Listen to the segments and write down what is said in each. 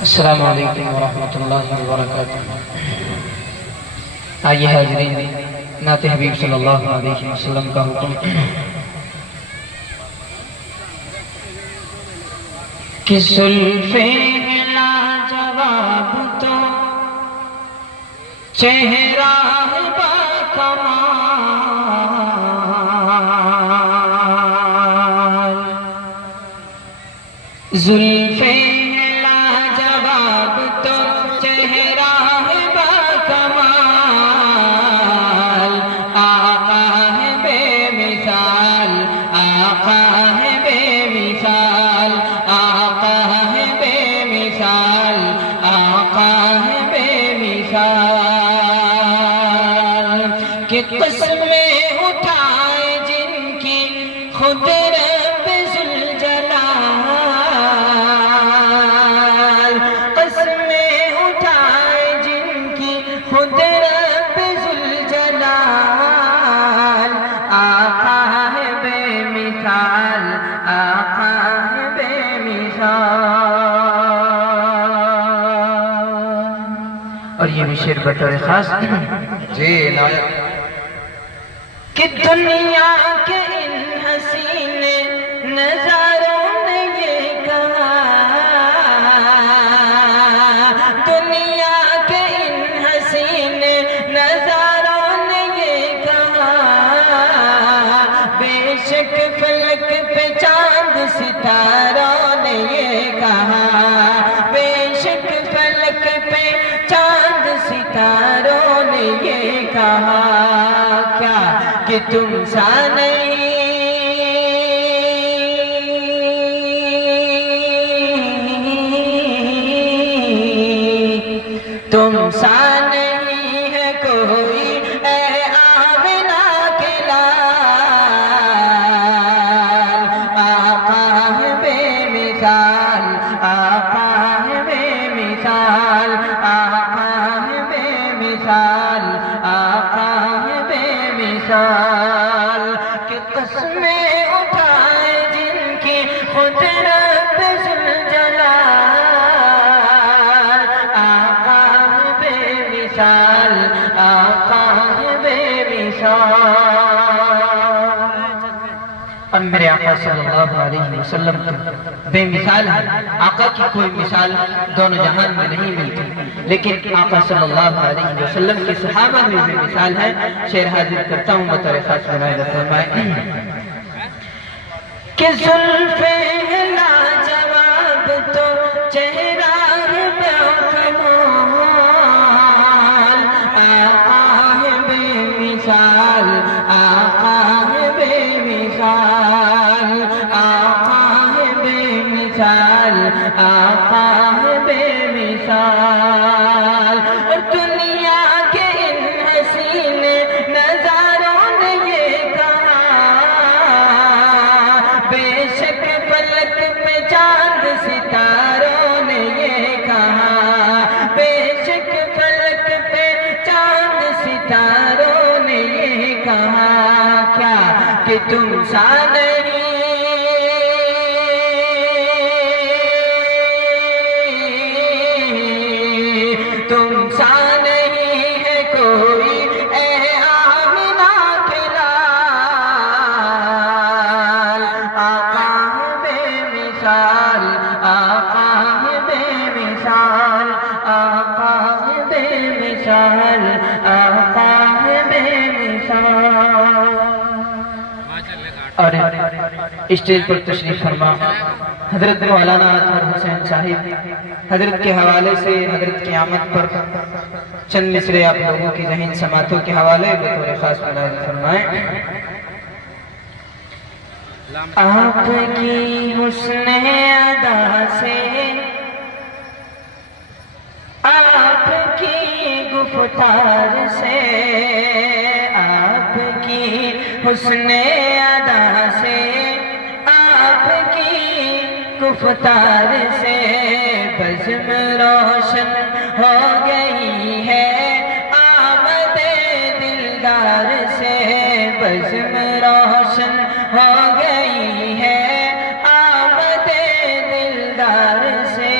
السلام علیکم ورحمۃ اللہ وبرکاتہ۔ آئیے حاضرین، نعت حبیب صلی اللہ علیہ وسلم کا حکم کہ زلفیں لاجواب تو چہرہ باکمال، زلفیں لاجواب تو چہرہ باکمال، آقا ہے بے مثال، آقا ہے بے مثال، آقا ہے بے مثال، آقا ہے بے مثال، کہ قسمیں اٹھائے جن کی خود رب ذوالجلال، قسمیں اٹھائے جن کی خود رب ذوالجلال، آقا ہے بے مثال، آقا ہے بے مثال۔ اور یہ بھی شعر بطور خاص جی عنایت کہ دنیا کے ان حسین نظاروں نے یہ کہا، دنیا کے ان حسین نظاروں نے یہ کہا، بے شک فلک پہ چاند ستاروں نے یہ کہا، بے شک فلک پہ چاند ستاروں نے یہ کہا، کیا کہ تم سا نہیں، تم سا نہیں ہے کوئی اے آمنہ کے لال، آقا ہے بے مثال، آقا ہے بے مثال، آقا ہے بے مثال، آقا ہے بے مثال، کہ قسمیں اٹھائے جن کی خود رب ذوالجلال، آقا ہے بے مثال، آقا ہے بے مثال۔ اور میرے آقا صلی اللہ علیہ وسلم تو بے مثال ہے، آقا کی کوئی مثال دونوں جہان میں نہیں ملتی، لیکن آقا صلی اللہ علیہ وسلم کے صحابہ میں بے مثال ہے۔ شعر حاضر کرتا ہوں بطور خاص عنایت فرمائیں کہ زلفیں لاجواب تو چہرہ باکمال، آقا ہے بے مثال، آقا ہے بے مثال، آقا ہے بے مثال، آقا ہے بے مثال۔ اور دنیا کے ان حسین نظاروں نے یہ کہا، بے شک فلک پہ چاند ستاروں نے یہ کہا، بے شک فلک پہ چاند ستاروں نے یہ کہا، کیا کہ تم سا نہیں، تم سا نہیں ہے کوئی اے آمنہ کے لال، آقا ہے بے مثال، آقا ہے بے مثال، آقا ہے بے مثال، آقا ہے بے مثال۔ اور اسٹیج پر تشریف فرما حضرت مولانا اطہر حسین صاحب، حضرت کے حوالے سے حضرت کی آمد پر چند مصرے آپ لوگوں کی ذہن سماعتوں کے حوالے بطور خاص عنایت فرمائیں۔ آپ کی حسن ادا سے، آپ کی گفتار سے، آپ کی حسن ادا سے، آپ کی گفتار سے بزم روشن ہو گئی ہے، آمد دلدار سے بزم روشن ہو گئی ہے، آمد دلدار سے۔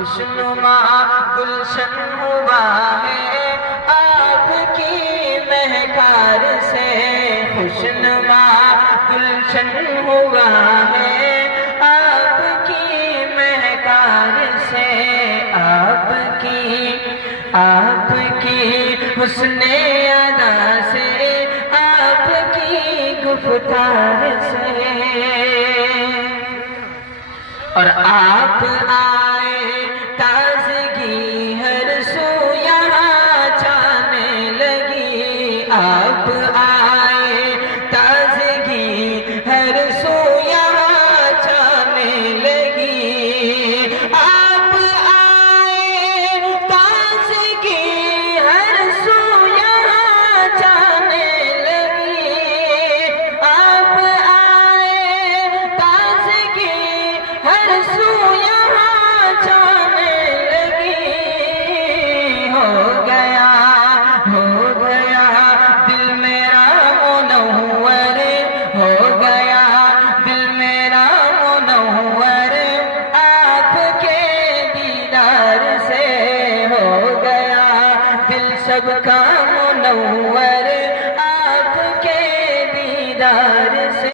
خوشنما گلشن ہوا ہے آپ کی مہکار سے، خوشنما گلشن ہوا ہے آپ کی مہکار سے، آپ کی حسن ادا سے، آپ کی گفتار سے، اور آپ آئے تازگی ہر سو یہاں چھانے لگی، آپ